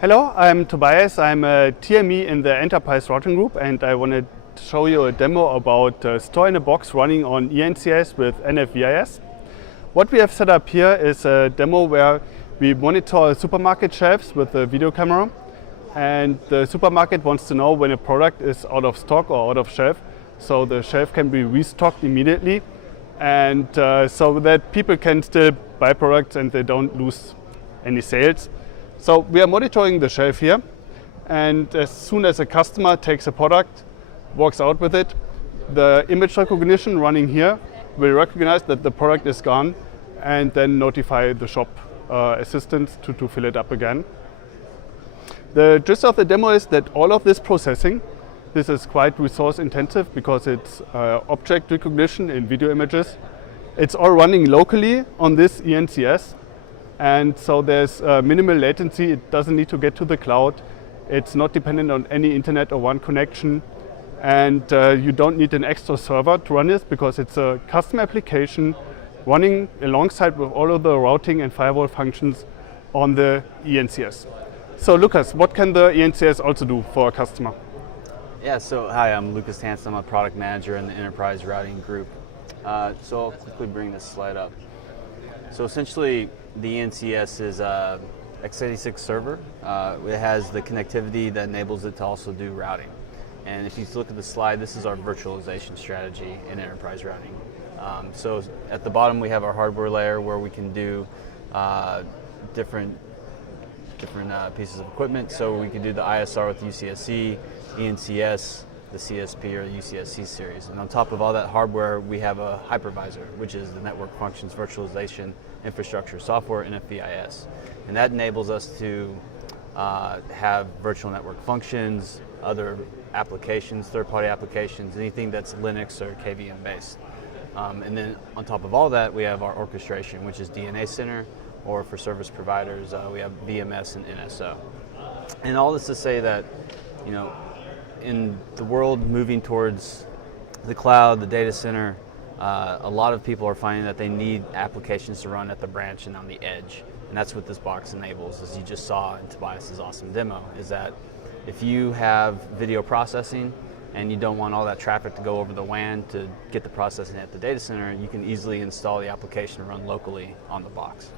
Hello, I'm Tobias. I'm a TME in the Enterprise Routing Group, and I wanted to show you a demo about Store-in-a-Box running on ENCS with NFVIS. What we have set up here is a demo where we monitor supermarket shelves with a video camera, and the supermarket wants to know when a product is out of stock or out of shelf, so the shelf can be restocked immediately, and so that people can still buy products and they don't lose any sales. So we are monitoring the shelf here, and as soon as a customer takes a product, walks out with it, the image recognition running here will recognize that the product is gone and then notify the shop assistant to fill it up again. The gist of the demo is that all of this processing, this is quite resource intensive because it's object recognition in video images. It's all running locally on this ENCS. And so there's minimal latency. It doesn't need to get to the cloud. It's not dependent on any internet or WAN connection. And you don't need an extra server to run this because it's a custom application running alongside with all of the routing and firewall functions on the ENCS. So Lucas, what can the ENCS also do for a customer? Yeah, so hi, I'm Lucas Hansen. I'm a product manager in the Enterprise Routing Group. So I'll quickly bring this slide up. So essentially, the ENCS is a x86 server. It has the connectivity that enables it to also do routing. And if you look at the slide, this is our virtualization strategy in enterprise routing. So at the bottom, we have our hardware layer where we can do different pieces of equipment. So we can do the ISR with UCSC, ENCS, the CSP or the UCSC series. And on top of all that hardware, we have a hypervisor, which is the Network Functions Virtualization Infrastructure Software, NFVIS. And that enables us to have virtual network functions, other applications, third-party applications, anything that's Linux or KVM based. And then on top of all that, we have our orchestration, which is DNA Center, or for service providers, we have VMS and NSO. And all this to say that, you know, in the world moving towards the cloud, the data center, a lot of people are finding that they need applications to run at the branch and on the edge. And that's what this box enables, as you just saw in Tobias's awesome demo, is that if you have video processing and you don't want all that traffic to go over the WAN to get the processing at the data center, you can easily install the application and run locally on the box.